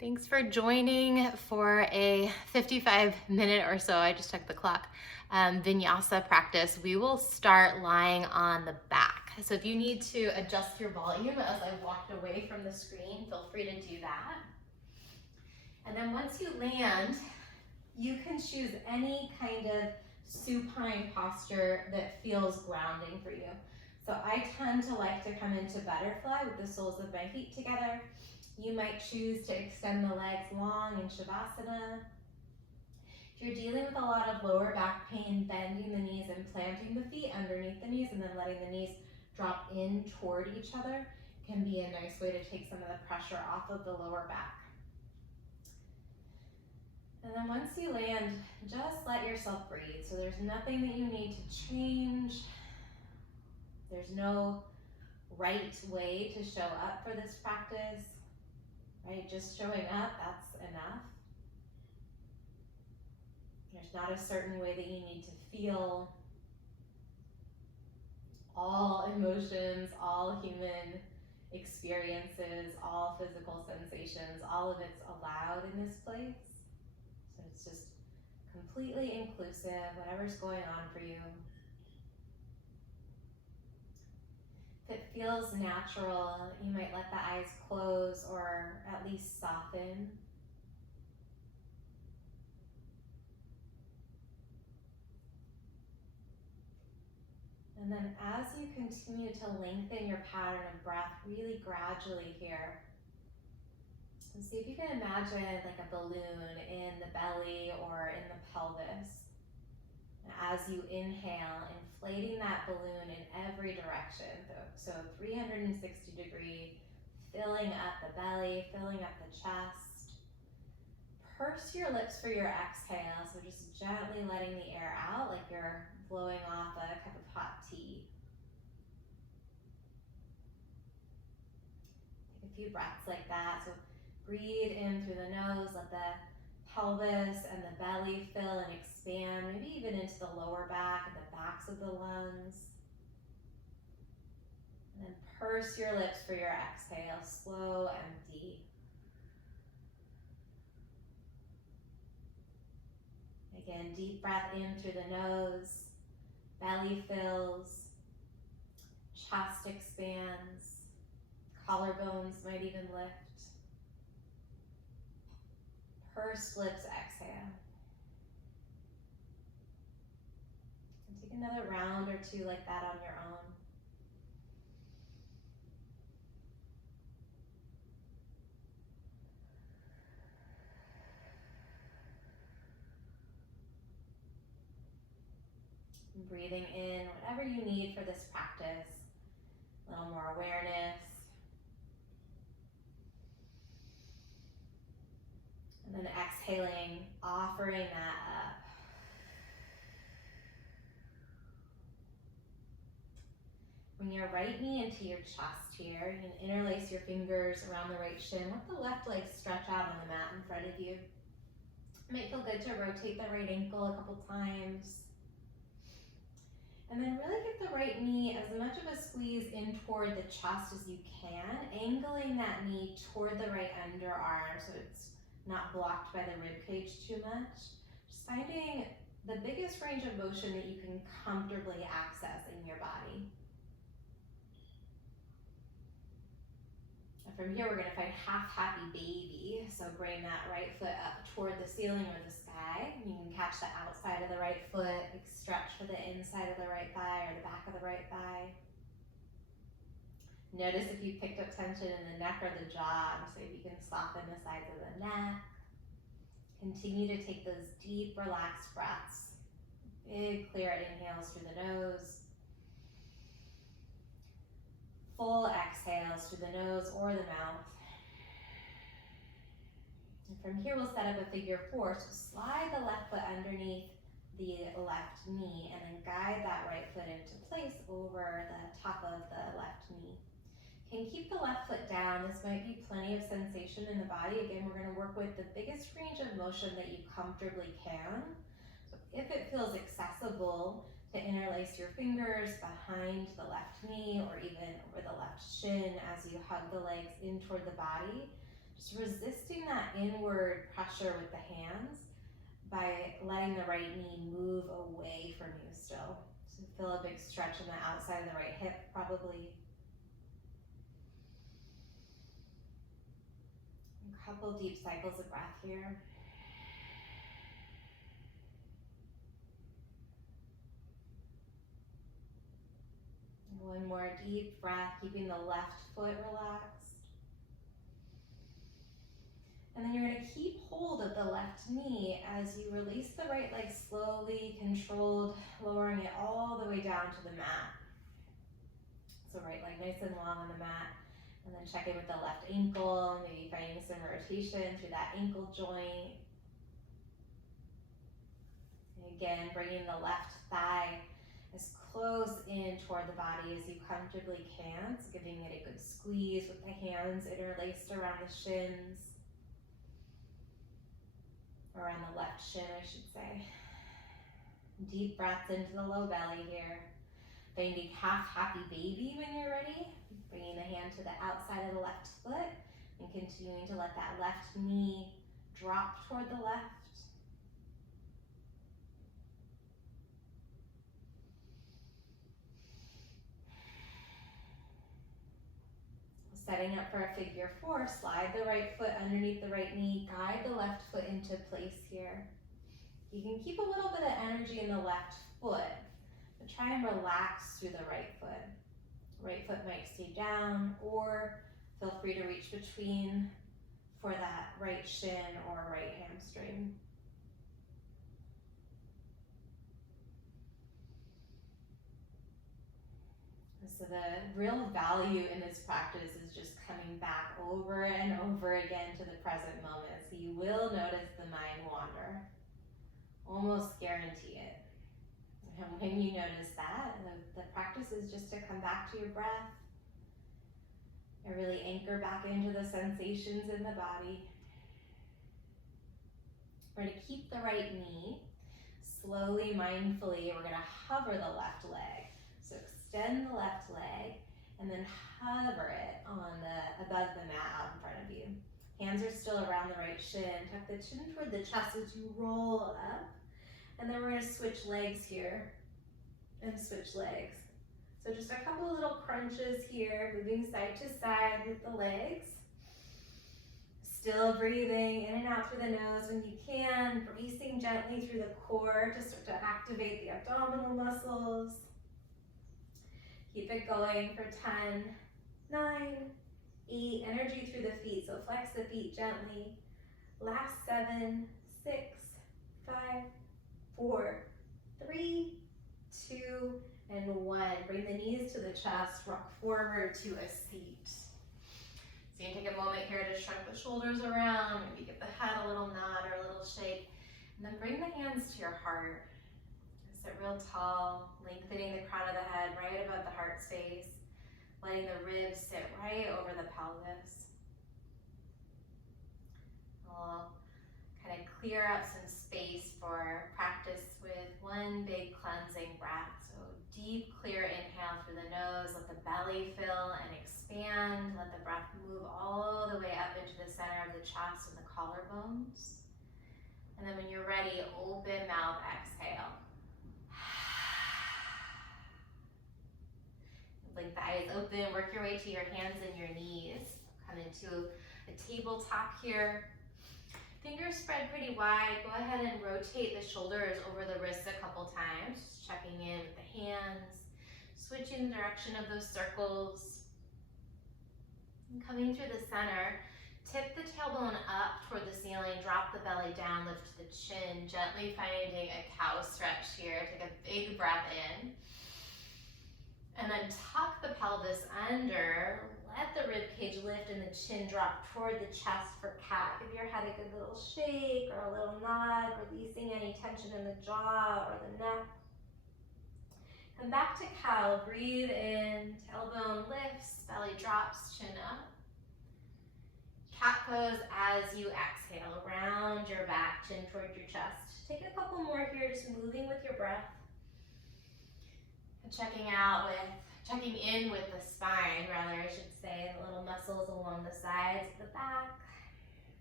Thanks for joining for a 55-minute or so, I just checked the clock, vinyasa practice. We will start lying on the back. So if you need to adjust your volume as I walked away from the screen, feel free to do that. And then once you land, you can choose any kind of supine posture that feels grounding for you. So I tend to like to come into butterfly with the soles of my feet together. You might choose to extend the legs long in Shavasana. If you're dealing with a lot of lower back pain, bending the knees and planting the feet underneath the knees and then letting the knees drop in toward each other can be a nice way to take some of the pressure off of the lower back. And then once you land, just let yourself breathe. So there's nothing that you need to change. There's no right way to show up for this practice, right? Just showing up, that's enough. There's not a certain way that you need to feel. All emotions, all human experiences, all physical sensations, all of it's allowed in this place. So it's just completely inclusive, whatever's going on for you. If it feels natural, you might let the eyes close or at least soften. And then as you continue to lengthen your pattern of breath really gradually here, and see if you can imagine like a balloon in the belly or in the pelvis. As you inhale, inflating that balloon in every direction. So 360 degree, filling up the belly, filling up the chest. Purse your lips for your exhale, so just gently letting the air out like you're blowing off a cup of hot tea. Take a few breaths like that. So breathe in through the nose, let the pelvis and the belly fill and expand, maybe even into the lower back and the backs of the lungs. And then purse your lips for your exhale, slow, empty. Again, deep breath in through the nose, belly fills, chest expands, collarbones might even lift. Pursed lips, exhale. And take another round or two like that on your own. And breathing in whatever you need for this practice. A little more awareness. And then exhaling, offering that up. Bring your right knee into your chest here. You can interlace your fingers around the right shin. Let the left leg stretch out on the mat in front of you. It might feel good to rotate the right ankle a couple times. And then really give the right knee as much of a squeeze in toward the chest as you can, angling that knee toward the right underarm so it's not blocked by the rib cage too much. Just finding the biggest range of motion that you can comfortably access in your body. And from here, we're gonna find half happy baby. So bring that right foot up toward the ceiling or the sky. You can catch the outside of the right foot, stretch for the inside of the right thigh or the back of the right thigh. Notice if you picked up tension in the neck or the jaw, so if you can soften the sides of the neck. Continue to take those deep, relaxed breaths. Big, clear inhales through the nose. Full exhales through the nose or the mouth. And from here, we'll set up a figure four. So slide the left foot underneath the left knee and then guide that right foot into place over the top of the left knee. You can keep the left foot down. This might be plenty of sensation in the body. Again, we're going to work with the biggest range of motion that you comfortably can. So if it feels accessible to interlace your fingers behind the left knee or even over the left shin as you hug the legs in toward the body, Just resisting that inward pressure with the hands by letting the right knee move away from you still. So feel a big stretch in the outside of the right hip probably. A couple deep cycles of breath here. One more deep breath, keeping the left foot relaxed. And then you're going to keep hold of the left knee as you release the right leg slowly, controlled, lowering it all the way down to the mat. So right leg nice and long on the mat. And then check in with the left ankle, maybe finding some rotation through that ankle joint. And again, bringing the left thigh as close in toward the body as you comfortably can. So giving it a good squeeze with the hands interlaced around the shins. Around the left shin, I should say. Deep breaths into the low belly here. Finding half happy baby when you're ready. Bringing the hand to the outside of the left foot and continuing to let that left knee drop toward the left. Setting up for a figure four, slide the right foot underneath the right knee, guide the left foot into place here. You can keep a little bit of energy in the left foot, but try and relax through the right foot. Right foot might stay down, or feel free to reach between for that right shin or right hamstring. So the real value in this practice is just coming back over and over again to the present moment. So you will notice the mind wander. Almost guarantee it. And when you notice that, the practice is just to come back to your breath and really anchor back into the sensations in the body. We're going to keep the right knee. Slowly, mindfully, we're going to hover the left leg. So extend the left leg and then hover it on above the mat out in front of you. Hands are still around the right shin. Tuck the chin toward the chest as you roll up. And then we're going to switch legs here and switch legs. So just a couple little crunches here, moving side to side with the legs. Still breathing in and out through the nose when you can, bracing gently through the core to start to activate the abdominal muscles. Keep it going for 10, 9, 8, energy through the feet, so flex the feet gently. Last 7, 6, 5, 4, 3, 2, and 1. Bring the knees to the chest, rock forward to a seat. So you can take a moment here to shrug the shoulders around, maybe give the head a little nod or a little shake, and then bring the hands to your heart. Sit real tall, lengthening the crown of the head right above the heart space, letting the ribs sit right over the pelvis. We'll kind of clear up some space for practice with one big cleansing breath. So deep, clear inhale through the nose, let the belly fill and expand, let the breath move all the way up into the center of the chest and the collarbones. And then when you're ready, open mouth, exhale. Blink the eyes open, work your way to your hands and your knees. Come into a tabletop here. Fingers spread pretty wide. Go ahead and rotate the shoulders over the wrists a couple times. Just checking in with the hands. Switching the direction of those circles. And coming through the center, tip the tailbone up toward the ceiling, drop the belly down, lift the chin, gently finding a cow stretch here. Take a big breath in. And then tuck the pelvis under, let the rib cage lift and the chin drop toward the chest for cat. Give your head a good little shake or a little nod, releasing any tension in the jaw or the neck. Come back to cow, breathe in, tailbone lifts, belly drops, chin up. Cat pose as you exhale, round your back, chin toward your chest. Take a couple more here, just moving with your breath. Checking in with the spine, rather I should say, the little muscles along the sides of the back.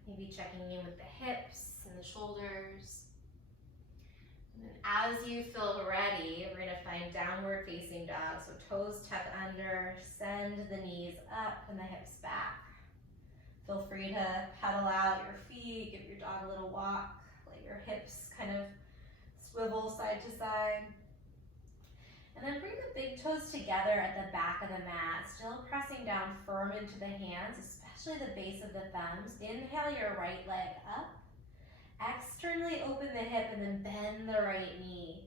Maybe checking in with the hips and the shoulders. And then as you feel ready, we're gonna find downward facing dog. So toes tuck under, send the knees up and the hips back. Feel free to pedal out your feet, give your dog a little walk, let your hips kind of swivel side to side. And then bring the big toes together at the back of the mat, still pressing down firm into the hands, especially the base of the thumbs. Inhale your right leg up. Externally open the hip and then bend the right knee.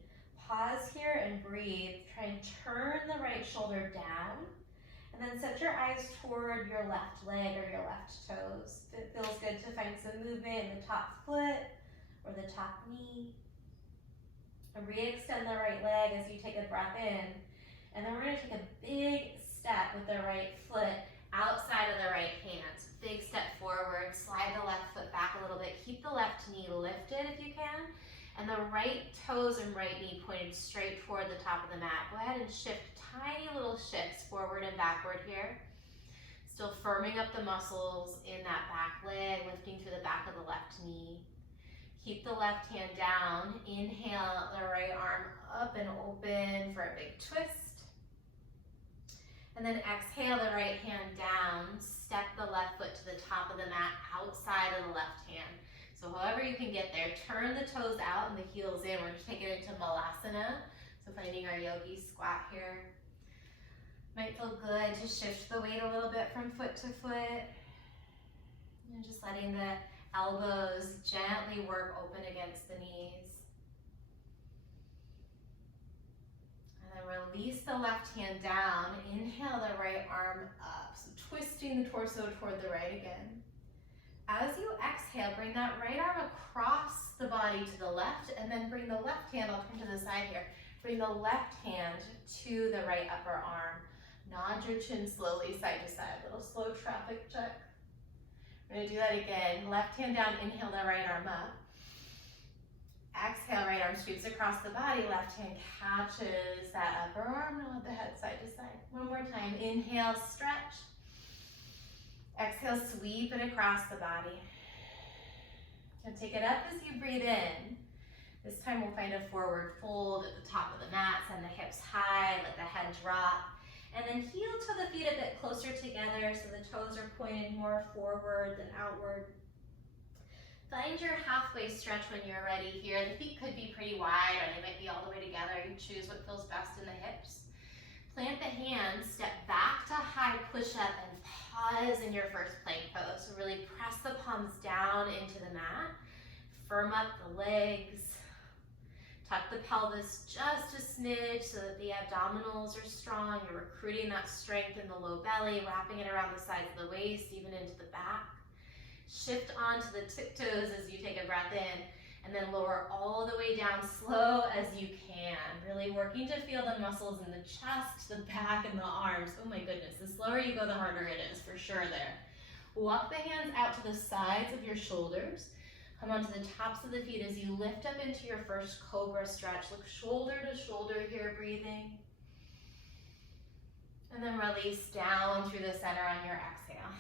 Pause here and breathe. Try and turn the right shoulder down. And then set your eyes toward your left leg or your left toes. If it feels good to find some movement in the top foot or the top knee. And re-extend the right leg as you take a breath in. And then we're going to take a big step with the right foot outside of the right hand. So big step forward, slide the left foot back a little bit. Keep the left knee lifted if you can. And the right toes and right knee pointed straight toward the top of the mat. Go ahead and shift tiny little shifts forward and backward here. Still firming up the muscles in that back leg, lifting through the back of the left knee. Keep the left hand down. Inhale the right arm up and open for a big twist. And then exhale the right hand down. Step the left foot to the top of the mat outside of the left hand. So however you can get there, turn the toes out and the heels in. We're just taking it into Malasana. So finding our yogi squat here. Might feel good to shift the weight a little bit from foot to foot. And just letting the elbows gently work open against the knees. And then release the left hand down. Inhale the right arm up. So twisting the torso toward the right again. As you exhale, bring that right arm across the body to the left, and then bring the left hand, I'll turn to the side here, bring the left hand to the right upper arm. Nod your chin slowly side to side, little slow traffic check. We're gonna do that again. Left hand down, inhale the right arm up. Exhale, right arm sweeps across the body, left hand catches that upper arm, nod the head side to side. One more time, inhale, stretch. Exhale, sweep it across the body. And take it up as you breathe in. This time we'll find a forward fold at the top of the mat, send the hips high, let the head drop. And then heel to the feet a bit closer together so the toes are pointed more forward than outward. Find your halfway stretch when you're ready here. The feet could be pretty wide or they might be all the way together. You choose what feels best in the hips. Plant the hands, step back to high push-up and pause in your first plank pose. So really press the palms down into the mat. Firm up the legs. Tuck the pelvis just a smidge so that the abdominals are strong. You're recruiting that strength in the low belly, wrapping it around the sides of the waist, even into the back. Shift onto the tiptoes as you take a breath in, and then lower all the way down slow as you can. Really working to feel the muscles in the chest, the back, and the arms. Oh my goodness, the slower you go, the harder it is, for sure there. Walk the hands out to the sides of your shoulders. Come onto the tops of the feet as you lift up into your first cobra stretch. Look shoulder to shoulder here, breathing. And then release down through the center on your exhale.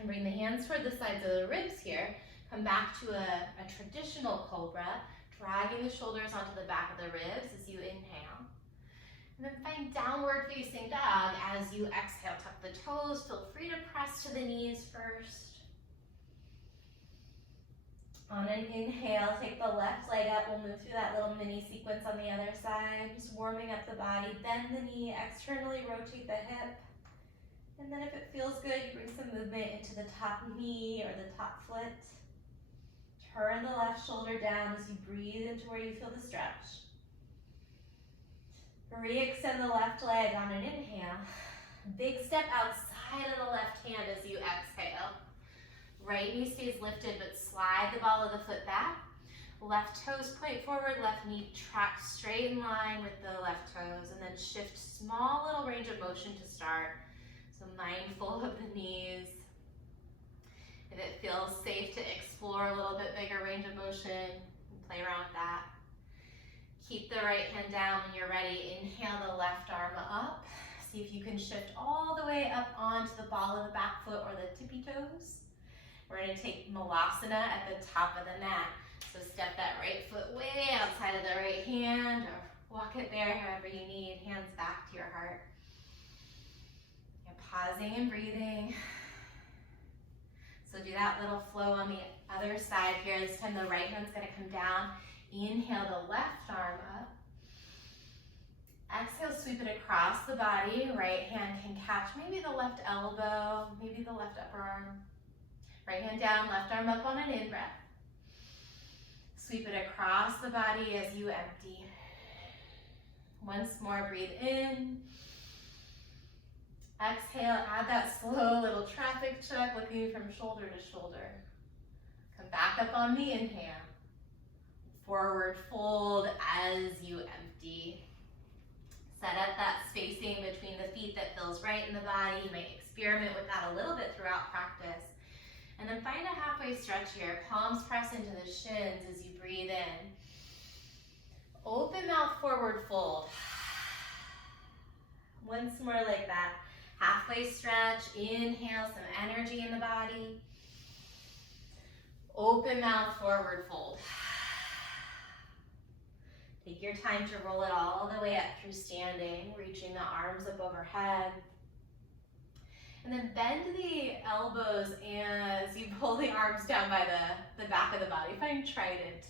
And bring the hands toward the sides of the ribs here. Come back to a traditional cobra, dragging the shoulders onto the back of the ribs as you inhale. And then find downward facing dog as you exhale. Tuck the toes, feel free to press to the knees first. On an inhale, take the left leg up. We'll move through that little mini sequence on the other side. Just warming up the body. Bend the knee, externally rotate the hip. And then if it feels good, you bring some movement into the top knee or the top foot. Turn the left shoulder down as you breathe into where you feel the stretch. Re-extend the left leg on an inhale. Big step outside of the left hand as you exhale. Right knee stays lifted, but slide the ball of the foot back. Left toes point forward, left knee tracks straight in line with the left toes, and then shift small little range of motion to start. So mindful of the knees. If it feels safe to explore a little bit bigger range of motion, play around with that. Keep the right hand down when you're ready. Inhale the left arm up. See if you can shift all the way up onto the ball of the back foot or the tippy toes. We're gonna take Malasana at the top of the mat. So step that right foot way outside of the right hand, or walk it there however you need, hands back to your heart. You're pausing and breathing. So do that little flow on the other side here. This time the right hand's gonna come down. Inhale the left arm up. Exhale, sweep it across the body. Right hand can catch maybe the left elbow, maybe the left upper arm. Right hand down, left arm up on an in-breath. Sweep it across the body as you empty. Once more, breathe in. Exhale, add that slow little traffic check, looking from shoulder to shoulder. Come back up on the inhale. Forward fold as you empty. Set up that spacing between the feet that feels right in the body. You might experiment with that a little bit throughout practice. And then find a halfway stretch here. Palms press into the shins as you breathe in. Open mouth, forward fold. Once more like that. Halfway stretch. Inhale, some energy in the body. Open mouth, forward fold. Take your time to roll it all the way up through standing, reaching the arms up overhead. And then bend the elbows as you pull the arms down by the back of the body. Find trident.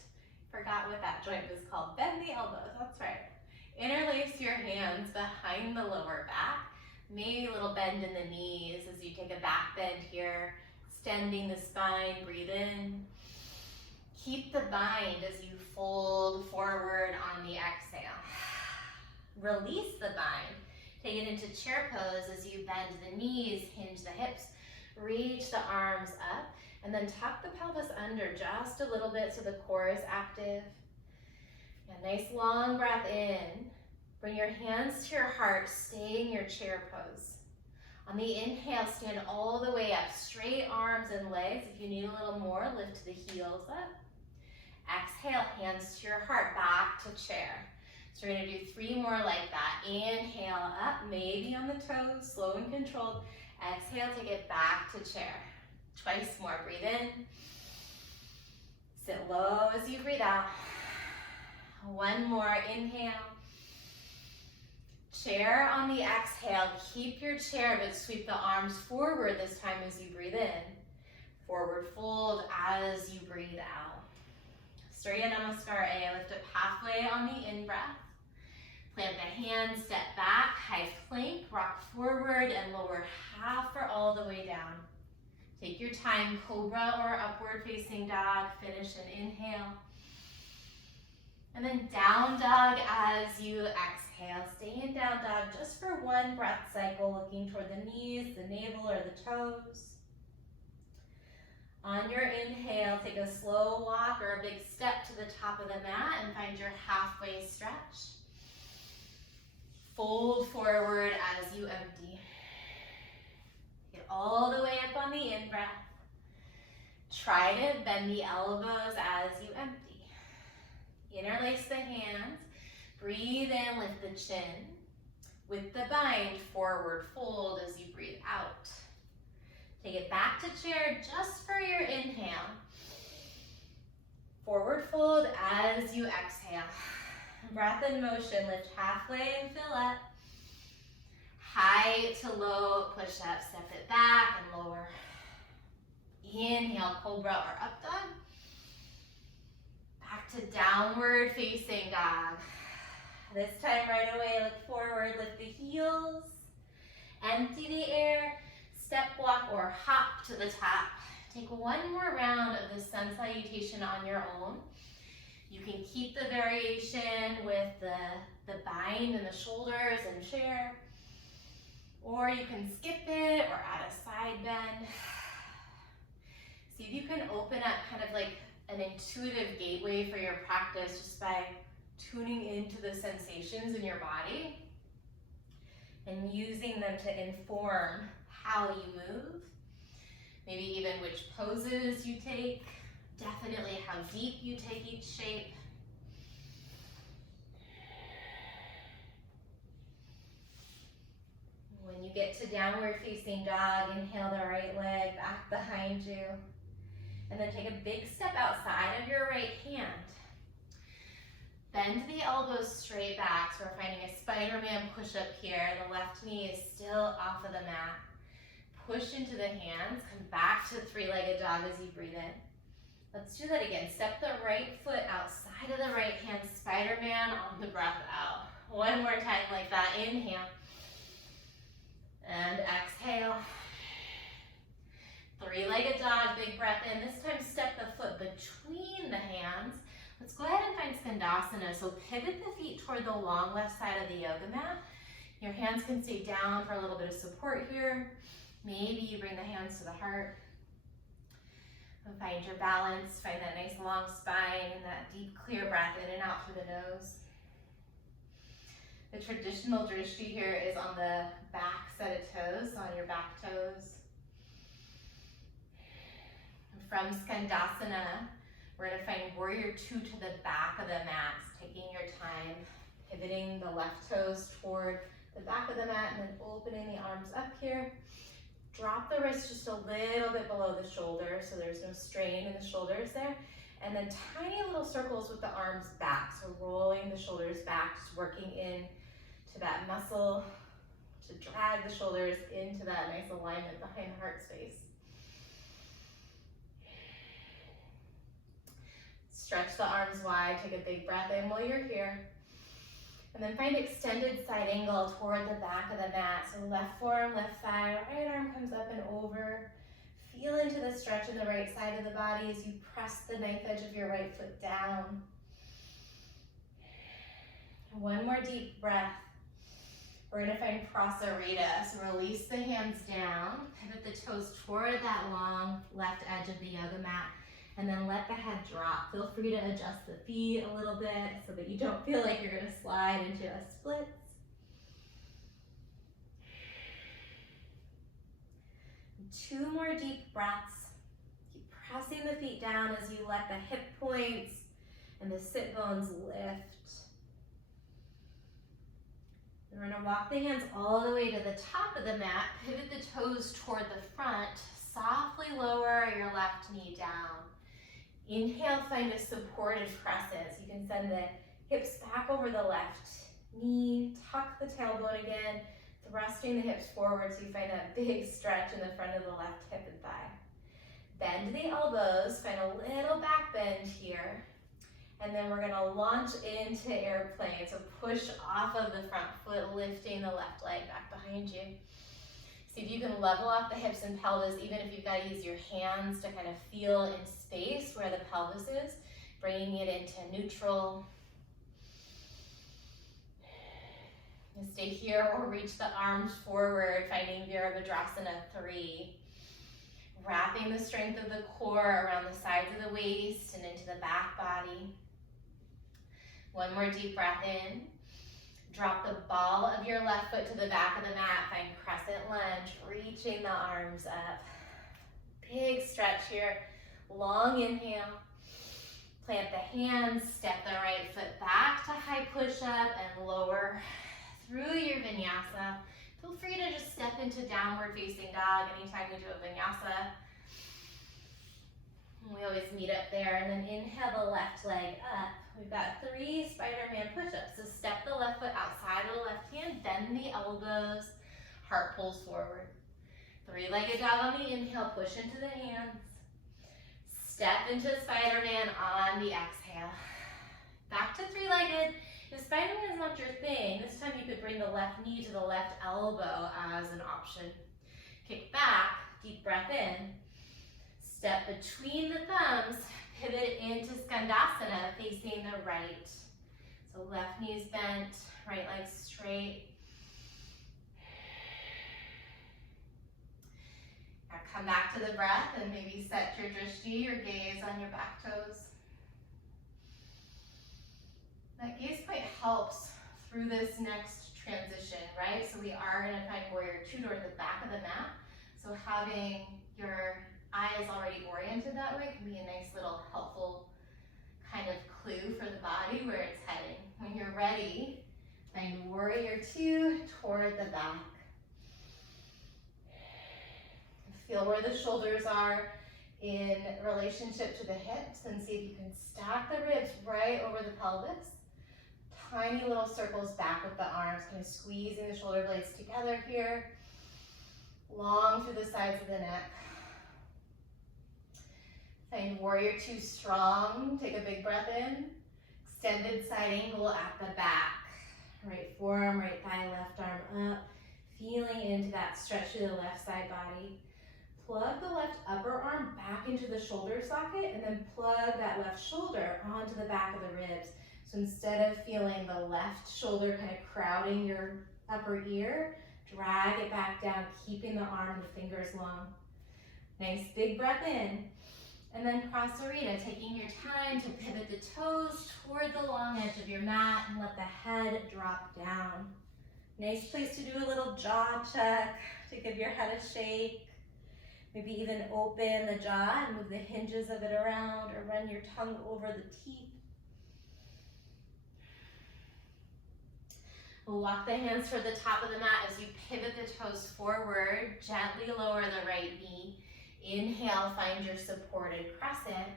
Forgot what that joint was called. Bend the elbows, that's right. Interlace your hands behind the lower back. Maybe a little bend in the knees as you take a back bend here. Extending the spine, breathe in. Keep the bind as you fold forward on the exhale. Release the bind. Take it into chair pose as you bend the knees, hinge the hips, reach the arms up, and then tuck the pelvis under just a little bit so the core is active. A nice long breath in. Bring your hands to your heart, stay in your chair pose. On the inhale, stand all the way up, straight arms and legs. If you need a little more, lift the heels up. Exhale, hands to your heart, back to chair. So we're gonna do 3 more like that. Inhale up, maybe on the toes, slow and controlled. Exhale, take it back to chair. Twice more, breathe in. Sit low as you breathe out. 1 more, inhale. Chair on the exhale, keep your chair, but sweep the arms forward this time as you breathe in. Forward fold as you breathe out. Surya Namaskar A, lift up halfway on the in-breath. Plant the hands, step back, high plank, rock forward and lower half or all the way down. Take your time, cobra or upward facing dog, finish an inhale. And then down dog as you exhale. Stay in down dog just for 1 breath cycle, looking toward the knees, the navel, or the toes. On your inhale, take a slow walk or a big step to the top of the mat and find your halfway stretch. Fold forward as you empty. Get all the way up on the in-breath. Try to bend the elbows as you empty. Interlace the hands. Breathe in, lift the chin. With the bind, forward fold as you breathe out. Take it back to chair just for your inhale. Forward fold as you exhale. Breath in motion, lift halfway and fill up. High to low, push up, step it back and lower. Inhale, cobra or up dog. Back to downward facing dog. This time right away, look forward, lift the heels. Empty the air. Step walk or hop to the top. Take 1 more round of the sun salutation on your own. You can keep the variation with the bind and the shoulders and chair, or you can skip it or add a side bend. See if you can open up kind of like an intuitive gateway for your practice just by tuning into the sensations in your body and using them to inform how you move, maybe even which poses you take, definitely how deep you take each shape. When you get to downward facing dog, inhale the right leg back behind you. And then take a big step outside of your right hand. Bend the elbows straight back. So we're finding a Spider-Man push-up here. The left knee is still off of the mat. Push into the hands. Come back to three-legged dog as you breathe in. Let's do that again. Step the right foot outside of the right hand. Spider-Man on the breath out. One more time like that. Inhale. And exhale. Three-legged dog, big breath in. This time step the foot between the hands. Let's go ahead and find Skandasana. So pivot the feet toward the long left side of the yoga mat. Your hands can stay down for a little bit of support here. Maybe you bring the hands to the heart. And find your balance. Find that nice long spine and that deep, clear breath in and out through the nose. The traditional drishti here is on the back set of toes, on your back toes. From Skandasana, we're going to find Warrior Two to the back of the mat, taking your time, pivoting the left toes toward the back of the mat and then opening the arms up here. Drop the wrist just a little bit below the shoulder so there's no strain in the shoulders there. And then tiny little circles with the arms back. So rolling the shoulders back, just working in to that muscle to drag the shoulders into that nice alignment behind the heart space. Stretch the arms wide, take a big breath in while you're here. And then find extended side angle toward the back of the mat. So left forearm, left thigh, right arm comes up and over. Feel into the stretch in the right side of the body as you press the knife edge of your right foot down. One more deep breath. We're going to find Prasarita. So release the hands down, pivot the toes toward that long left edge of the yoga mat. And then let the head drop. Feel free to adjust the feet a little bit so that you don't feel like you're going to slide into a split. Two more deep breaths. Keep pressing the feet down as you let the hip points and the sit bones lift. And we're going to walk the hands all the way to the top of the mat. Pivot the toes toward the front. Softly lower your left knee down. Inhale, find a supported crescent. So you can send the hips back over the left knee, tuck the tailbone again, thrusting the hips forward so you find that big stretch in the front of the left hip and thigh. Bend the elbows, find a little back bend here, and then we're gonna launch into airplane. So push off of the front foot, lifting the left leg back behind you. See if you can level off the hips and pelvis, even if you've got to use your hands to kind of feel in space where the pelvis is, bringing it into neutral. And stay here or reach the arms forward, finding Virabhadrasana 3. Wrapping the strength of the core around the sides of the waist and into the back body. One more deep breath in. Drop the ball of your left foot to the back of the mat. Find crescent lunge, reaching the arms up. Big stretch here. Long inhale. Plant the hands, step the right foot back to high push-up and lower through your vinyasa. Feel free to just step into downward facing dog anytime we do a vinyasa. We always meet up there, and then inhale the left leg up. We've got 3 Spider-Man push-ups. So step the left foot outside of the left hand, bend the elbows, heart pulls forward. 3-legged dog on the inhale, push into the hands. Step into Spider-Man on the exhale. Back to 3-legged. If Spider-Man is not your thing, this time you could bring the left knee to the left elbow as an option. Kick back, deep breath in. Step between the thumbs, pivot into Skandasana, facing the right. So left knee is bent, right leg straight. Now come back to the breath and maybe set your drishti, your gaze on your back toes. That gaze point helps through this next transition, right? So we are going to find Warrior Two toward the back of the mat. So having your eyes already oriented that way can be a nice little helpful kind of clue for the body where it's heading. When you're ready, find Warrior Two toward the back. Feel where the shoulders are in relationship to the hips, and see if you can stack the ribs right over the pelvis. Tiny little circles back with the arms, kind of squeezing the shoulder blades together here. Long through the sides of the neck. Find warrior two strong. Take a big breath in. Extended side angle at the back. Right forearm, right thigh, left arm up. Feeling into that stretch through the left side body. Plug the left upper arm back into the shoulder socket and then plug that left shoulder onto the back of the ribs. So instead of feeling the left shoulder kind of crowding your upper ear, drag it back down, keeping the arm and the fingers long. Nice big breath in. And then Prasarita, taking your time to pivot the toes toward the long edge of your mat and let the head drop down. Nice place to do a little jaw check, to give your head a shake. Maybe even open the jaw and move the hinges of it around, or run your tongue over the teeth. We'll walk the hands toward the top of the mat as you pivot the toes forward. Gently lower the right knee. Inhale, find your supported crescent.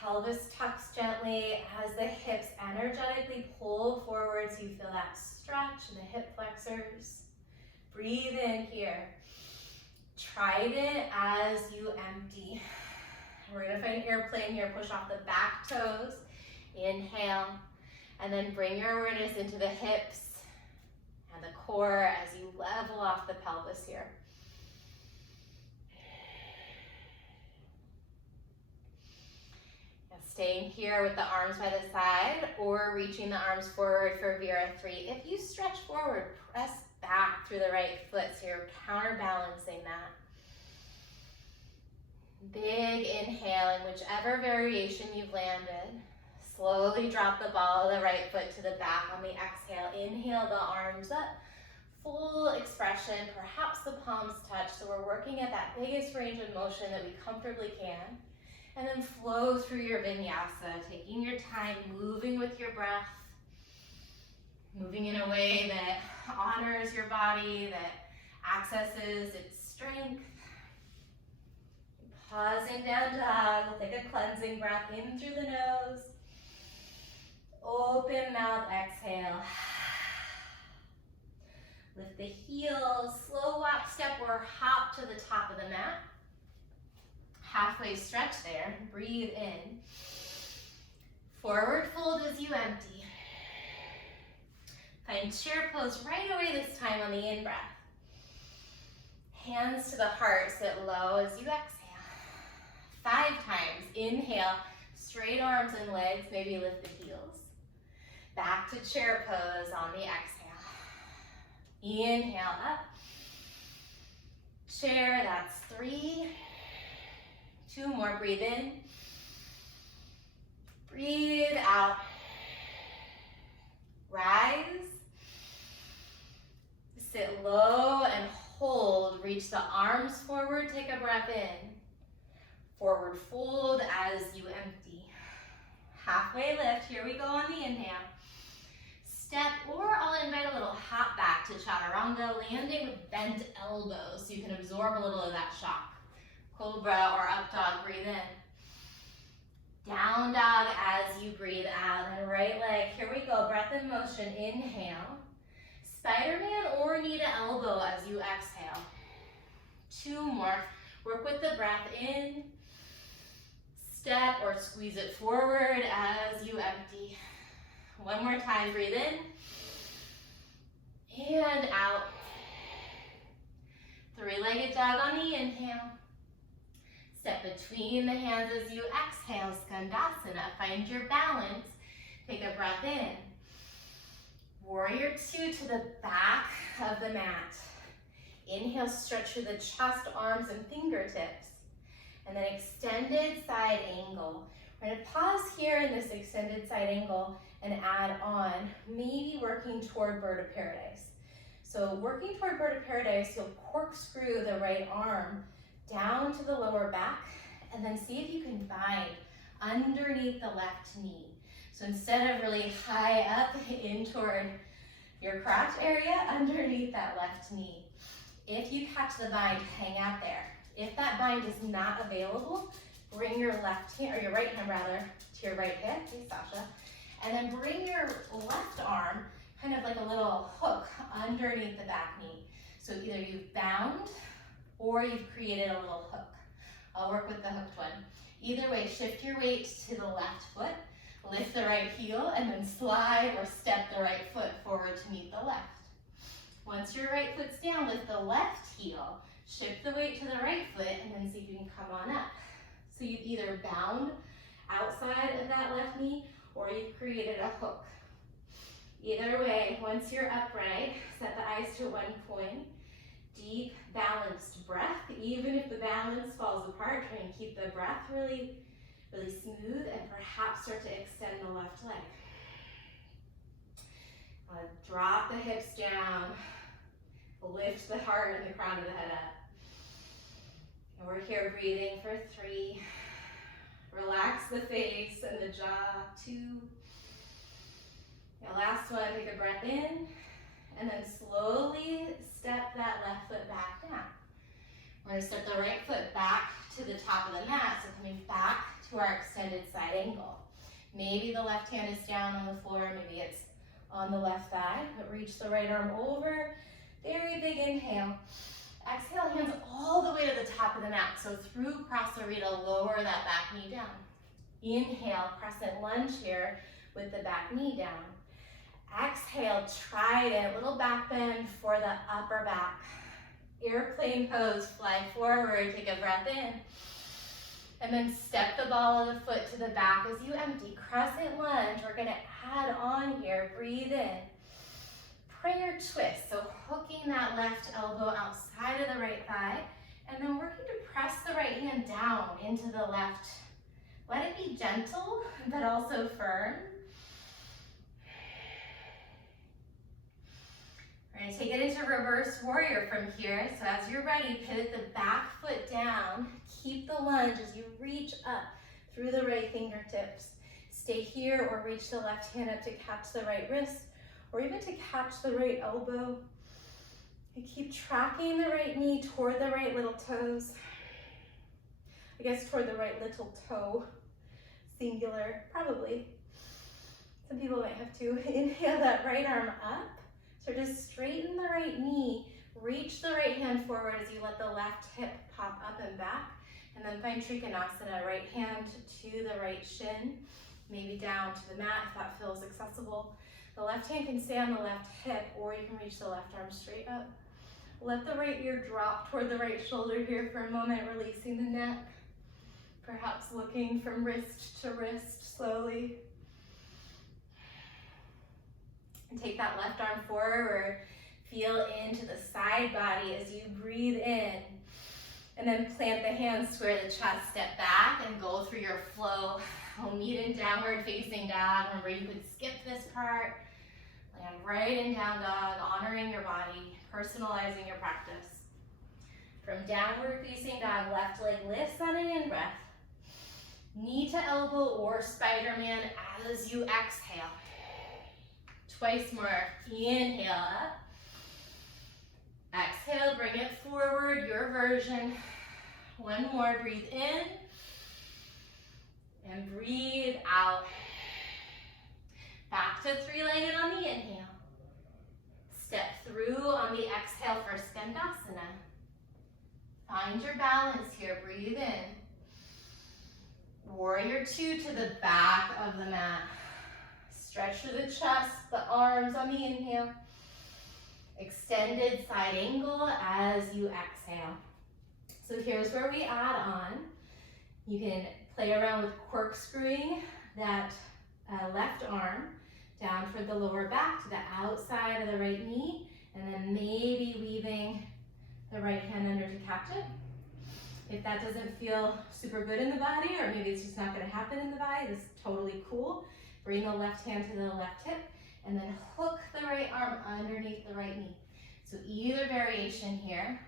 Pelvis tucks gently as the hips energetically pull forward so you feel that stretch in the hip flexors. Breathe in here. Trident as you empty. We're gonna find airplane here. Push off the back toes. Inhale. And then bring your awareness into the hips and the core as you level off the pelvis here. Now staying here with the arms by the side or reaching the arms forward for Vira 3. If you stretch forward, press back through the right foot so you're counterbalancing that. Big inhale in whichever variation you've landed. Slowly drop the ball of the right foot to the back on the exhale. Inhale the arms up. Full expression, perhaps the palms touch. So we're working at that biggest range of motion that we comfortably can. And then flow through your vinyasa, taking your time, moving with your breath. Moving in a way that honors your body, that accesses its strength. Pausing down dog, we'll take a cleansing breath in through the nose. Open mouth, exhale. Lift the heels, slow walk, step, or hop to the top of the mat. Halfway stretch there, breathe in. Forward fold as you empty. Find chair pose right away this time on the in-breath. Hands to the heart, sit low as you exhale. 5 times, inhale, straight arms and legs, maybe lift the heels. Back to chair pose on the exhale. Inhale up. Chair, that's 3. 2 more, breathe in. Breathe out. Rise. Sit low and hold. Reach the arms forward, take a breath in. Forward fold as you empty. Halfway lift, here we go on the inhale. Step, or I'll invite a little hop back to chaturanga, landing with bent elbows so you can absorb a little of that shock. Cobra or up dog, breathe in. Down dog as you breathe out. And right leg, here we go, breath in motion, inhale. Spider-Man or knee to elbow as you exhale. 2 more, work with the breath in. Step or squeeze it forward as you empty. 1 more time, breathe in. And out. 3-legged dog on the inhale. Step between the hands as you exhale, Skandasana. Find your balance. Take a breath in. Warrior 2 to the back of the mat. Inhale, stretch through the chest, arms, and fingertips. And then extended side angle. We're going to pause here in this extended side angle and add on, maybe working toward bird of paradise. So working toward bird of paradise, you'll corkscrew the right arm down to the lower back, and then see if you can bind underneath the left knee. So instead of really high up in toward your crotch area, underneath that left knee. If you catch the bind, hang out there. If that bind is not available, bring your left hand, or your right hand rather, to your right hip, hey Sasha, and then bring your left arm kind of like a little hook underneath the back knee. So either you've bound or you've created a little hook. I'll work with the hooked one. Either way, shift your weight to the left foot, lift the right heel, and then slide or step the right foot forward to meet the left. Once your right foot's down, lift the left heel, shift the weight to the right foot, and then see if you can come on up. So you've either bound outside of that left knee or you've created a hook. Either way, once you're upright, set the eyes to one point. Deep, balanced breath. Even if the balance falls apart, try and keep the breath really, really smooth, and perhaps start to extend the left leg. Drop the hips down. Lift the heart and the crown of the head up. And we're here breathing for 3. Relax the face and the jaw. 2. Now last one, take a breath in, and then slowly step that left foot back down. We're gonna step the right foot back to the top of the mat, so coming back to our extended side angle. Maybe the left hand is down on the floor, maybe it's on the left thigh, but reach the right arm over. Very big inhale. Exhale, hands all the way to the top of the mat. So through Prasarita, lower that back knee down. Inhale, crescent lunge here with the back knee down. Exhale, trident, little back bend for the upper back. Airplane pose, fly forward, take a breath in. And then step the ball of the foot to the back as you empty. Crescent lunge, we're gonna add on here, breathe in. Prayer twist, so hooking that left elbow outside of the right thigh, and then working to press the right hand down into the left. Let it be gentle, but also firm. We're gonna take it into reverse warrior from here. So as you're ready, pivot the back foot down. Keep the lunge as you reach up through the right fingertips. Stay here or reach the left hand up to catch the right wrist, or even to catch the right elbow. And keep tracking the right knee toward the right little toes. I guess toward the right little toe, singular, probably. Some people might have to inhale that right arm up. So just straighten the right knee, reach the right hand forward as you let the left hip pop up and back, and then find Trikonasana, right hand to the right shin, maybe down to the mat if that feels accessible. The left hand can stay on the left hip, or you can reach the left arm straight up. Let the right ear drop toward the right shoulder here for a moment, releasing the neck. Perhaps looking from wrist to wrist slowly. And take that left arm forward. Feel into the side body as you breathe in. And then plant the hands, square the chest, step back, and go through your flow. We'll meet in downward facing dog. Remember, you could skip this part. Land right in down dog, honoring your body, personalizing your practice. From downward facing dog, left leg lifts on an in-breath. Knee to elbow or Spider-Man as you exhale. Twice more. Inhale up. Exhale, bring it forward, your version. One more, breathe in. And breathe out. Back to three-legged on the inhale. Step through on the exhale for Skandasana. Find your balance here, breathe in. Warrior 2 to the back of the mat. Stretch through the chest, the arms on the inhale. Extended side angle as you exhale. So here's where we add on. You can play around with corkscrewing that left arm down toward the lower back to the outside of the right knee, and then maybe weaving the right hand under to catch it. If that doesn't feel super good in the body, or maybe it's just not going to happen in the body, that's totally cool. Bring the left hand to the left hip, and then hook the right arm underneath the right knee. So either variation here.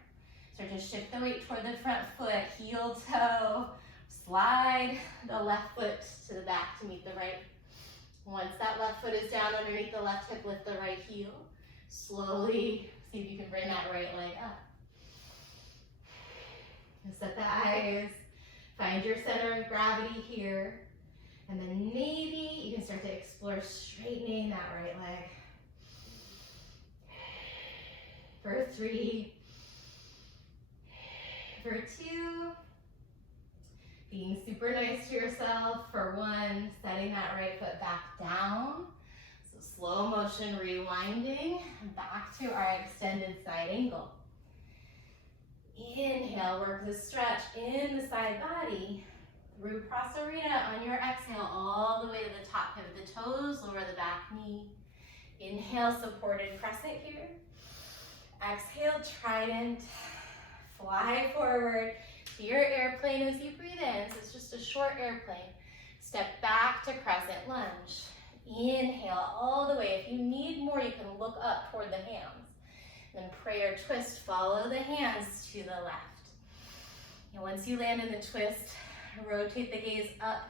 Start to shift the weight toward the front foot, heel toe, slide the left foot to the back to meet the right. Once that left foot is down underneath the left hip, lift the right heel. Slowly see if you can bring that right leg up. Set the eyes, find your center of gravity here, and then maybe you can start to explore straightening that right leg. For 3, for 2, being super nice to yourself. For 1, setting that right foot back down. So slow motion rewinding back to our extended side angle. Inhale, work the stretch in the side body. Through Prasarita on your exhale, all the way to the top. Pivot the toes, lower the back knee. Inhale, supported crescent here. Exhale, trident. Fly forward to your airplane as you breathe in. So it's just a short airplane. Step back to crescent lunge. Inhale all the way. If you need more, you can look up toward the hands. Then prayer twist, follow the hands to the left. And once you land in the twist, rotate the gaze up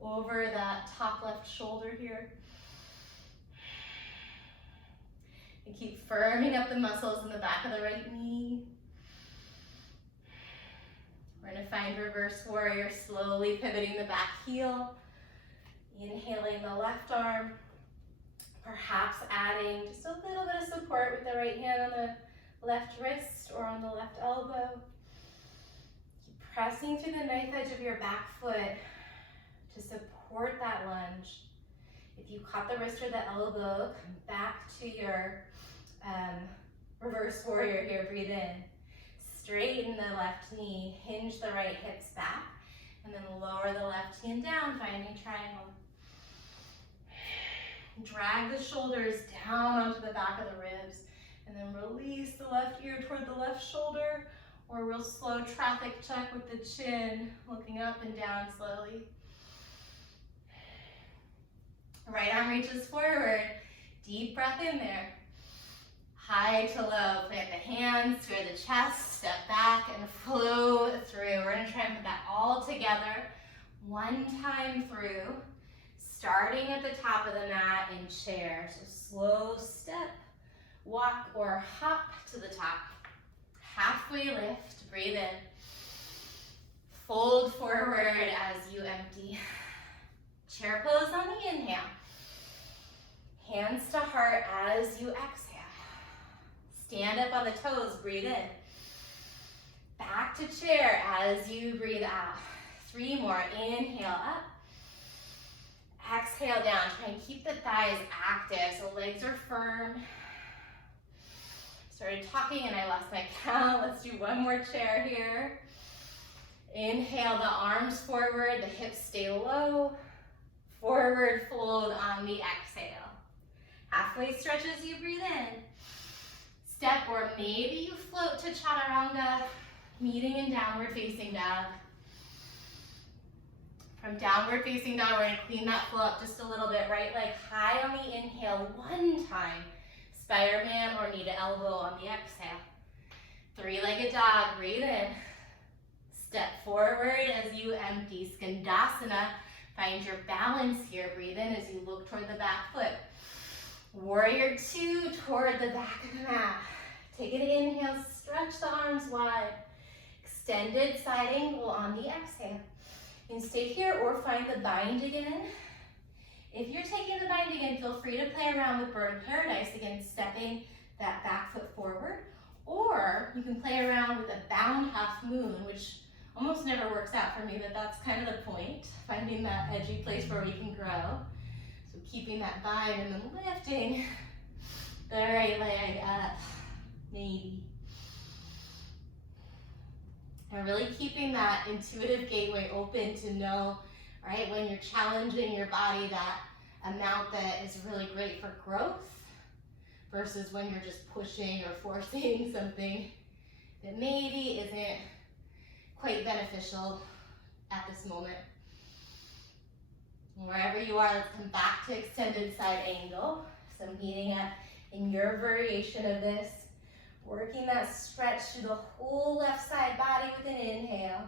over that top left shoulder here. And keep firming up the muscles in the back of the right knee. We're going to find reverse warrior, slowly pivoting the back heel. Inhaling the left arm. Perhaps adding just a little bit of support with the right hand on the left wrist or on the left elbow. Keep pressing through the knife edge of your back foot to support that lunge. If you caught the wrist or the elbow, come back to your reverse warrior here. Breathe in. Straighten the left knee, hinge the right hips back, and then lower the left hand down, finding triangle. Drag the shoulders down onto the back of the ribs, and then release the left ear toward the left shoulder, or real slow traffic check with the chin, looking up and down slowly. Right arm reaches forward, deep breath in there. High to low, plant the hands toward the chest, step back and flow through. We're gonna try and put that all together one time through. Starting at the top of the mat in chair. So slow step, walk or hop to the top. Halfway lift, breathe in. Fold forward as you empty. Chair pose on the inhale. Hands to heart as you exhale. Stand up on the toes, breathe in. Back to chair as you breathe out. 3 more, inhale up. Exhale down, try and keep the thighs active so legs are firm. Started talking and I lost my count. Let's do 1 more chair here. Inhale the arms forward, the hips stay low. Forward fold on the exhale. Halfway stretch as you breathe in. Step or maybe you float to chaturanga, meeting in downward facing dog. From downward facing dog, we're going to clean that flow up just a little bit. Right leg high on the inhale 1 time. Spider-Man or knee to elbow on the exhale. 3-legged dog, breathe in. Step forward as you empty. Skandasana, find your balance here. Breathe in as you look toward the back foot. Warrior 2 toward the back of the mat. Take an inhale, stretch the arms wide. Extended side angle on the exhale. You can stay here or find the bind again. If you're taking the bind again, feel free to play around with Bird of Paradise again, stepping that back foot forward. Or you can play around with a bound half moon, which almost never works out for me, but that's kind of the point, finding that edgy place where we can grow. So keeping that bind and then lifting the right leg up, maybe. And really keeping that intuitive gateway open to know, right, when you're challenging your body, that amount that is really great for growth versus when you're just pushing or forcing something that maybe isn't quite beneficial at this moment. Wherever you are, let's come back to extended side angle. So meeting up in your variation of this. Working that stretch through the whole left side body with an inhale.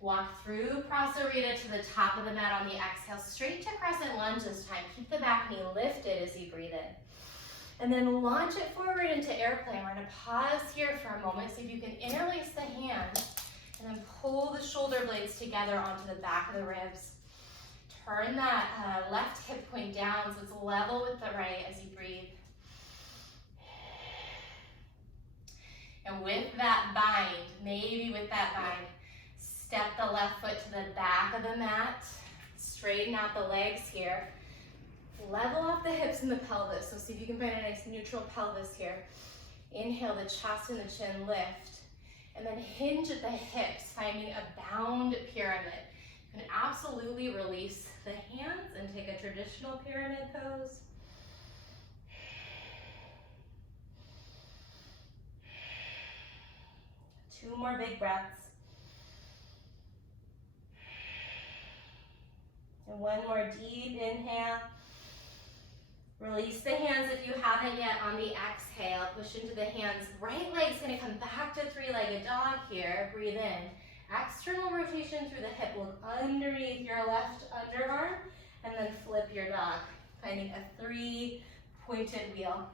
Walk through Prasarita to the top of the mat on the exhale. Straight to crescent lunge this time. Keep the back knee lifted as you breathe in. And then launch it forward into airplane. We're going to pause here for a moment. See if you can interlace the hands And then pull the shoulder blades together onto the back of the ribs. Turn that left hip point down so it's level with the right as you breathe. And with that bind, maybe with that bind, step the left foot to the back of the mat. Straighten out the legs here. Level off the hips and the pelvis. So see if you can find a nice neutral pelvis here. Inhale, the chest and the chin lift. And then hinge at the hips, finding a bound pyramid. You can absolutely release the hands and take a traditional pyramid pose. Two more big breaths. And one more deep inhale. Release the hands if you haven't yet on the exhale. Push into the hands. Right leg's gonna come back to three-legged dog here. Breathe in. External rotation through the hip. Look underneath your left underarm and then flip your dog. Finding a three-pointed wheel.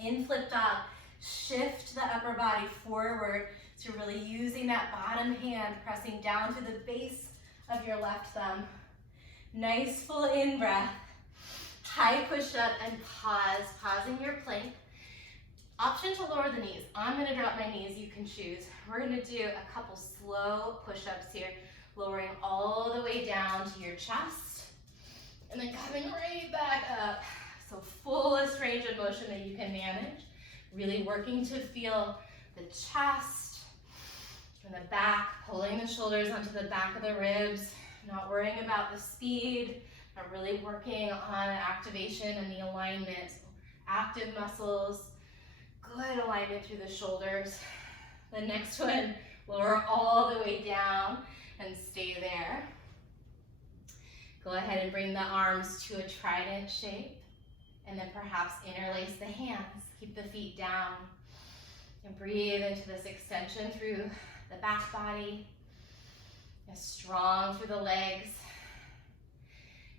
In flip dog, shift the upper body forward. So you're really using that bottom hand, pressing down to the base of your left thumb. Nice full in breath. High push up and pause, pausing your plank. Option to lower the knees. I'm gonna drop my knees, you can choose. We're gonna do a couple slow push-ups here, lowering all the way down to your chest, and then coming right back up. So fullest range of motion that you can manage. Really working to feel the chest and the back, pulling the shoulders onto the back of the ribs, not worrying about the speed, but really working on activation and the alignment. So active muscles, good alignment through the shoulders. The next one, lower all the way down and stay there. Go ahead and bring the arms to a trident shape, and then perhaps interlace the hands. Keep the feet down and breathe into this extension through the back body, and strong through the legs.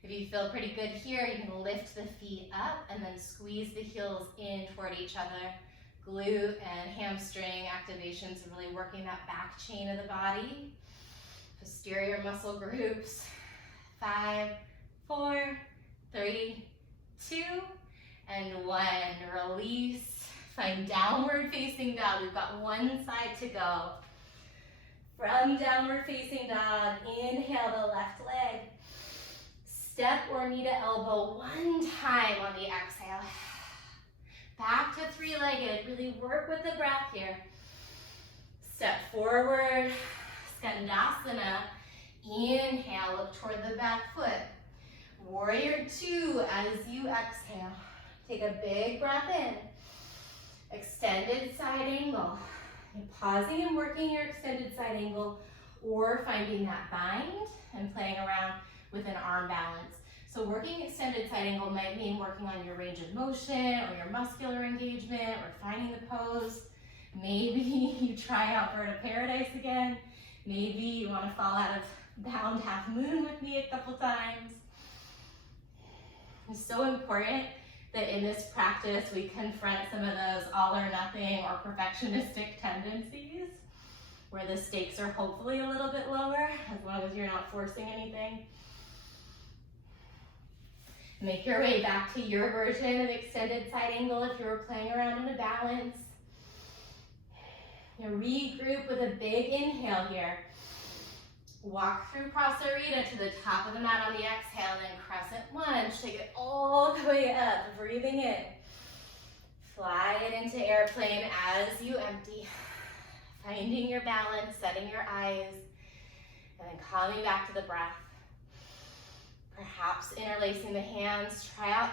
If you feel pretty good here, you can lift the feet up and then squeeze the heels in toward each other. Glute and hamstring activations, really working that back chain of the body. Posterior muscle groups. 5, 4, 3, 2, and 1. Release. Find downward facing dog. We've got one side to go. From downward facing dog, inhale the left leg. Step or knee to elbow one time on the exhale. Back to three-legged. Really work with the breath here. Step forward, Skandasana. Inhale, look toward the back foot. Warrior 2 as you exhale. Take a big breath in. Extended side angle. And pausing and working your extended side angle, or finding that bind and playing around with an arm balance. So working extended side angle might mean working on your range of motion or your muscular engagement or finding the pose. Maybe you try out Bird of Paradise again. Maybe you want to fall out of bound half moon with me a couple times. It's so important that in this practice we confront some of those all or nothing or perfectionistic tendencies where the stakes are hopefully a little bit lower as long as you're not forcing anything. Make your way back to your version of extended side angle if you were playing around in a balance. You regroup with a big inhale here. Walk through Prasarita to the top of the mat on the exhale, then crescent lunge. Take it all the way up, breathing in. Fly it into airplane as you empty. Finding your balance, setting your eyes, and then coming back to the breath. Perhaps interlacing the hands. Try out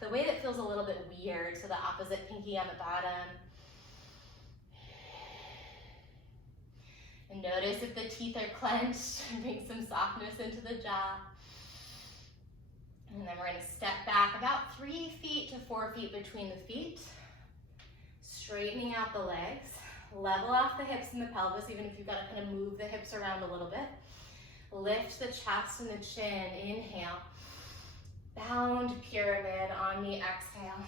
the way that feels a little bit weird, so the opposite pinky on the bottom. And notice if the teeth are clenched, bring some softness into the jaw. And then we're gonna step back about 3 feet to 4 feet between the feet. Straightening out the legs. Level off the hips and the pelvis, even if you've got to kind of move the hips around a little bit. Lift the chest and the chin, inhale. Bound pyramid on the exhale.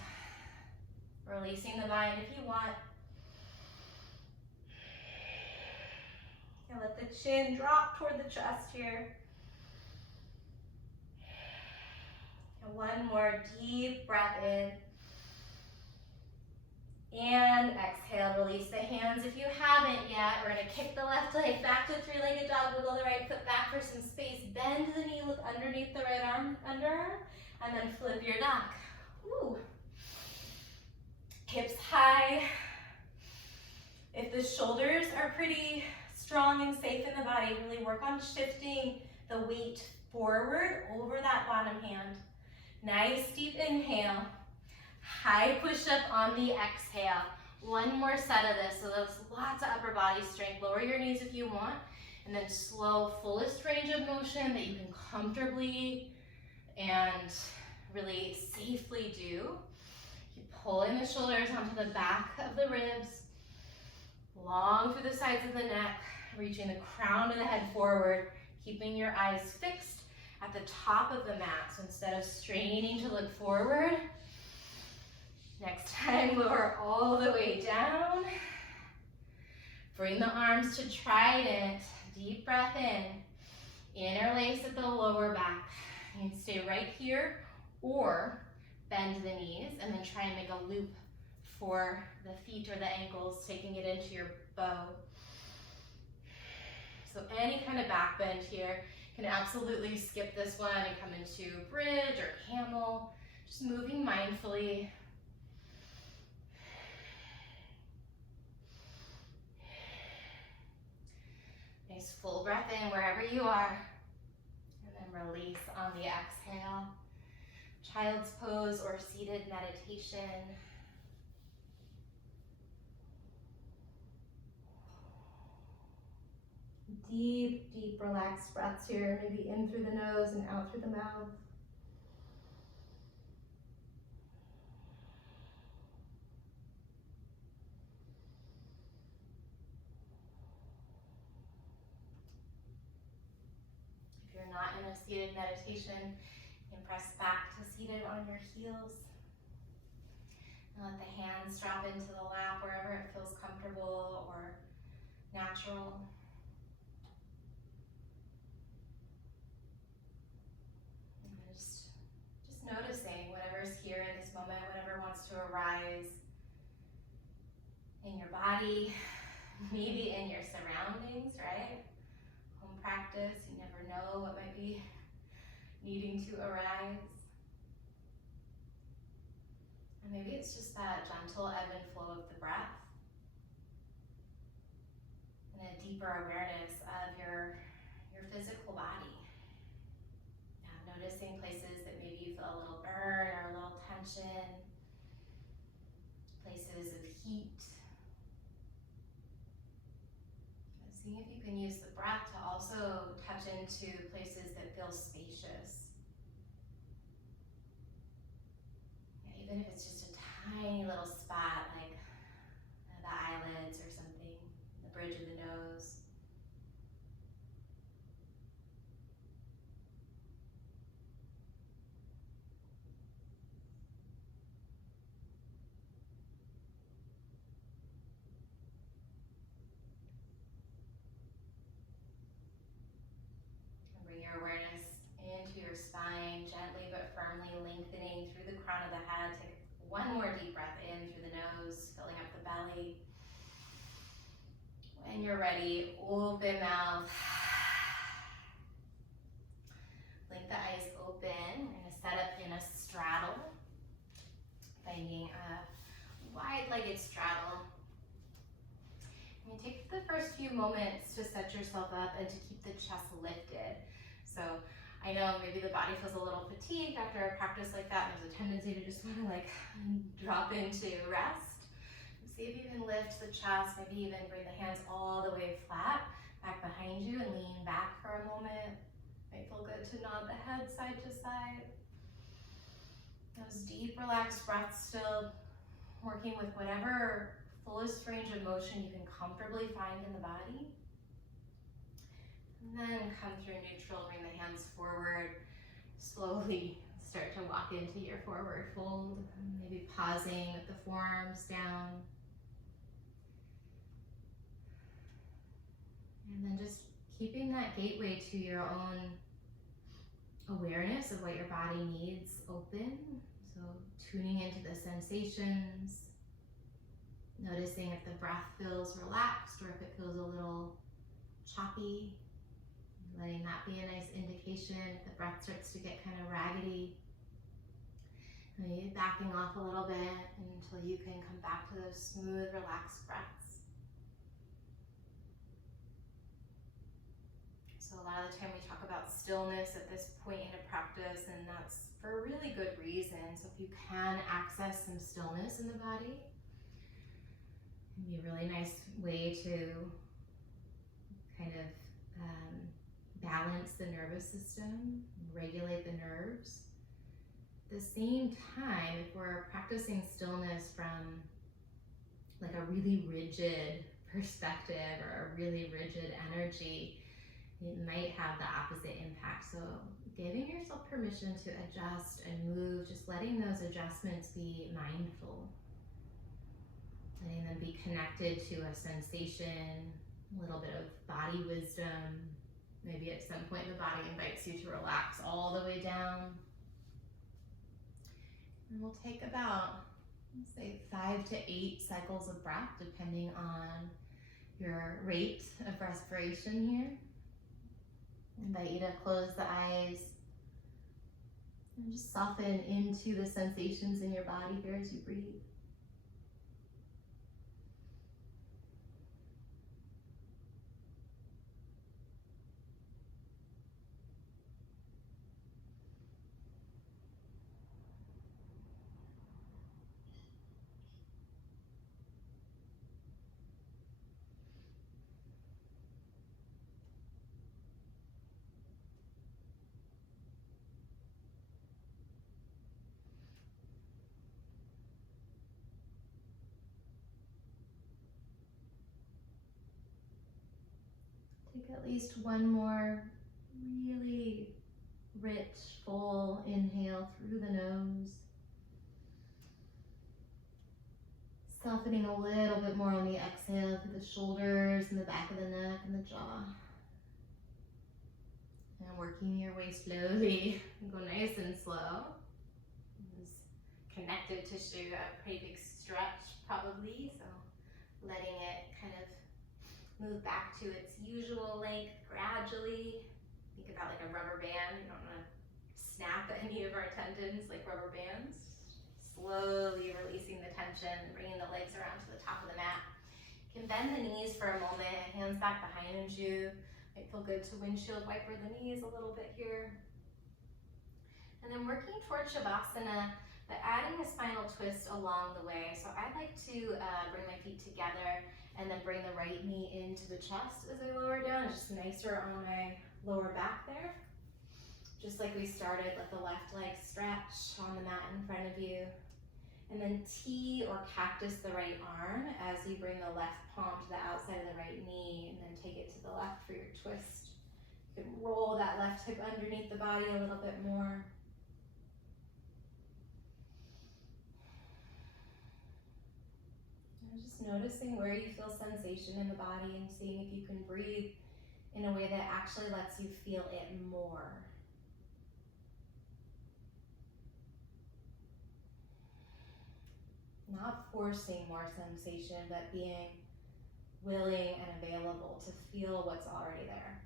Releasing the mind if you want. Okay, let the chin drop toward the chest here. And one more deep breath in. And exhale, release the hands. If you haven't yet, we're gonna kick the left leg back to three-legged dog, wiggle the right foot back for some space. Bend the knee, look underneath the right arm, underarm, and then flip your dog. Woo. Hips high. If the shoulders are pretty strong and safe in the body, really work on shifting the weight forward over that bottom hand. Nice deep inhale. High push-up on the exhale. One more set of this, so that's lots of upper body strength. Lower your knees if you want, and then slow, fullest range of motion that you can comfortably and really safely do. Keep pulling the shoulders onto the back of the ribs, long through the sides of the neck, reaching the crown of the head forward, keeping your eyes fixed at the top of the mat. So instead of straining to look forward, next time, lower all the way down. Bring the arms to trident. Deep breath in. Interlace at the lower back. You can stay right here or bend the knees and then try and make a loop for the feet or the ankles, taking it into your bow. So any kind of back bend here. You can absolutely skip this one and come into bridge or camel. Just moving mindfully. Nice full breath in wherever you are, and then release on the exhale. Child's pose or seated meditation. Deep, deep relaxed breaths here, maybe in through the nose and out through the mouth. If you're not in a seated meditation, you can press back to seated on your heels. And let the hands drop into the lap wherever it feels comfortable or natural. And just noticing whatever's here in this moment, whatever wants to arise in your body, maybe in your surroundings, right? Home practice, you never know what might be needing to arise. And maybe it's just that gentle ebb and flow of the breath and a deeper awareness of your physical body. Noticing places that maybe you feel a little burn or a little tension, places of heat. And seeing if you can use the breath to also touch into places that feel spacious. Even if it's just a tiny little spot like the eyelids or something, the bridge of the nose. And bring your awareness into your spine, gently but firmly lengthening through the crown of the head. Take one more deep breath in through the nose, filling up the belly. When you're ready, open mouth. Blink the eyes open. We're going to set up in a straddle, finding a wide-legged straddle. And take the first few moments to set yourself up and to keep the chest lifted. So I know maybe the body feels a little fatigued after a practice like that. There's a tendency to just want to like drop into rest. See if you can lift the chest, maybe even bring the hands all the way flat, back behind you and lean back for a moment. Might feel good to nod the head side to side. Those deep, relaxed breaths, still working with whatever fullest range of motion you can comfortably find in the body. And then come through neutral, bring the hands forward. Slowly start to walk into your forward fold, maybe pausing with the forearms down. And then just keeping that gateway to your own awareness of what your body needs open. So tuning into the sensations, noticing if the breath feels relaxed or if it feels a little choppy, letting that be a nice indication. If the breath starts to get kind of raggedy, maybe backing off a little bit until you can come back to those smooth, relaxed breaths. So a lot of the time we talk about stillness at this point in a practice, and that's for a really good reason. So if you can access some stillness in the body, it can be a really nice way to kind of balance the nervous system, regulate the nerves. At the same time, if we're practicing stillness from like a really rigid perspective or a really rigid energy, it might have the opposite impact. So giving yourself permission to adjust and move, just letting those adjustments be mindful, letting them be connected to a sensation, a little bit of body wisdom. Maybe at some point the body invites you to relax all the way down. And we'll take about, let's say, 5 to 8 cycles of breath, depending on your rate of respiration here. I invite you to close the eyes and just soften into the sensations in your body here as you breathe. Take at least one more really rich, full inhale through the nose. Softening a little bit more on the exhale through the shoulders and the back of the neck and the jaw. And working your way slowly. Go nice and slow. This connective tissue, a pretty big stretch probably, so letting it kind of move back to its usual length gradually. Think about like a rubber band. You don't want to snap any of our tendons like rubber bands. Slowly releasing the tension, bringing the legs around to the top of the mat. You can bend the knees for a moment, hands back behind you. Might feel good to windshield wiper the knees a little bit here. And then working towards Shavasana, but adding a spinal twist along the way. So I like to bring my feet together and then bring the right knee into the chest as I lower down. It's just nicer on my lower back there. Just like we started, let the left leg stretch on the mat in front of you. And then T or cactus the right arm as you bring the left palm to the outside of the right knee and then take it to the left for your twist. You can roll that left hip underneath the body a little bit more. And just noticing where you feel sensation in the body and seeing if you can breathe in a way that actually lets you feel it more. Not forcing more sensation, but being willing and available to feel what's already there.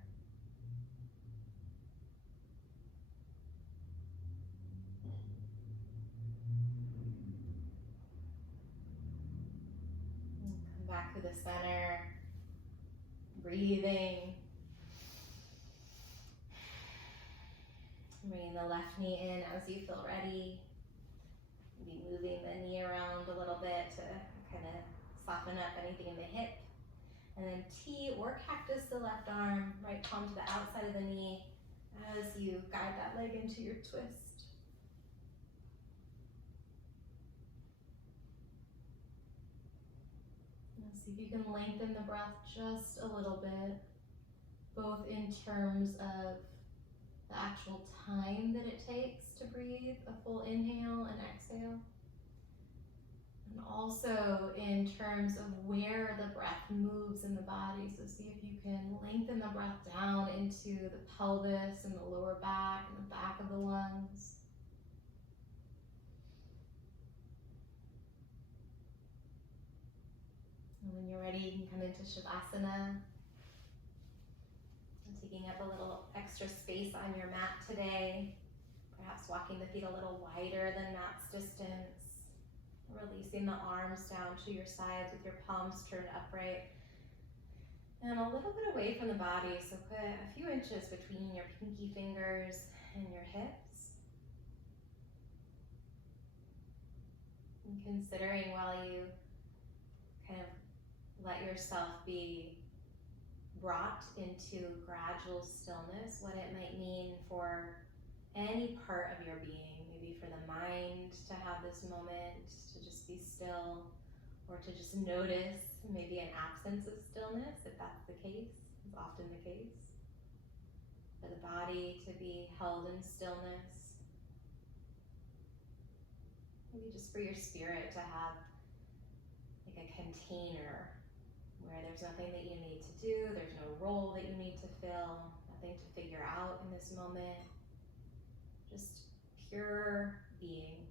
And come back to the center, breathing. Bringing the left knee in as you feel ready. Maybe moving the knee around a little bit to kind of soften up anything in the hip. And then T or cactus the left arm, right palm to the outside of the knee as you guide that leg into your twist. And see if you can lengthen the breath just a little bit, both in terms of the actual time that it takes to breathe, a full inhale and exhale, And also in terms of where the breath moves in the body. So see if you can lengthen the breath down into the pelvis and the lower back and the back of the lungs. And when you're ready, you can come into Shavasana. And taking up a little extra space on your mat today. Perhaps walking the feet a little wider than mat's distance. Releasing the arms down to your sides with your palms turned upright. And a little bit away from the body, so put a few inches between your pinky fingers and your hips. And considering while you kind of let yourself be brought into gradual stillness, what it might mean for any part of your being, maybe for the mind to have this moment to just be still, or to just notice maybe an absence of stillness, if that's the case, it's often the case. For the body to be held in stillness. Maybe just for your spirit to have like a container where there's nothing that you need to do, there's no role that you need to fill, nothing to figure out in this moment. Just pure being.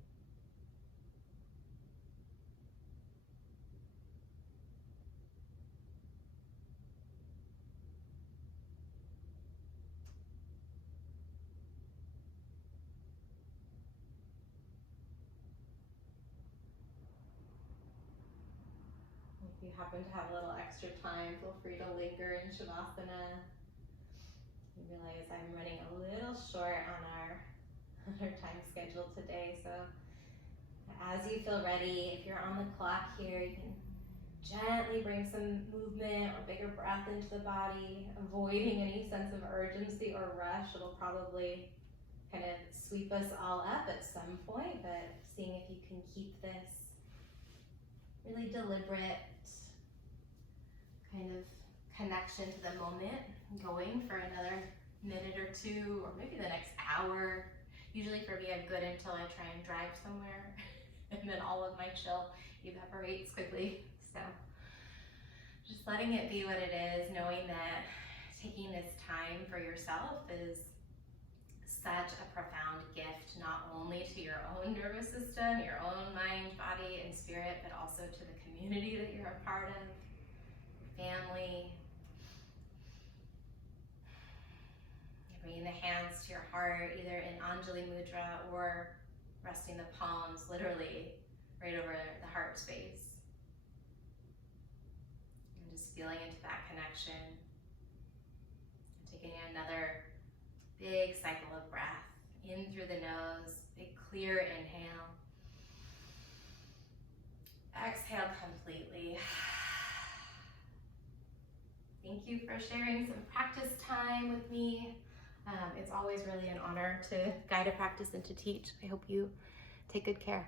If you happen to have a little extra time, feel free to linger in Shavasana. I realize I'm running a little short on our time schedule today, so as you feel ready, if you're on the clock here, you can gently bring some movement or bigger breath into the body, avoiding any sense of urgency or rush. It'll probably kind of sweep us all up at some point, but seeing if you can keep this really deliberate kind of connection to the moment going for another minute or two, or maybe the next hour. Usually for me, I'm good until I try and drive somewhere, and then all of my chill evaporates quickly. So just letting it be what it is, knowing that taking this time for yourself is such a profound gift, not only to your own nervous system, your own mind, body, and spirit, but also to the community that you're a part of, your family. Bringing the hands to your heart, either in Anjali Mudra or resting the palms literally right over the heart space. And just feeling into that connection. Taking another big cycle of breath in through the nose, big clear inhale. Exhale completely. Thank you for sharing some practice time with me. It's always really an honor to guide a practice and to teach. I hope you take good care.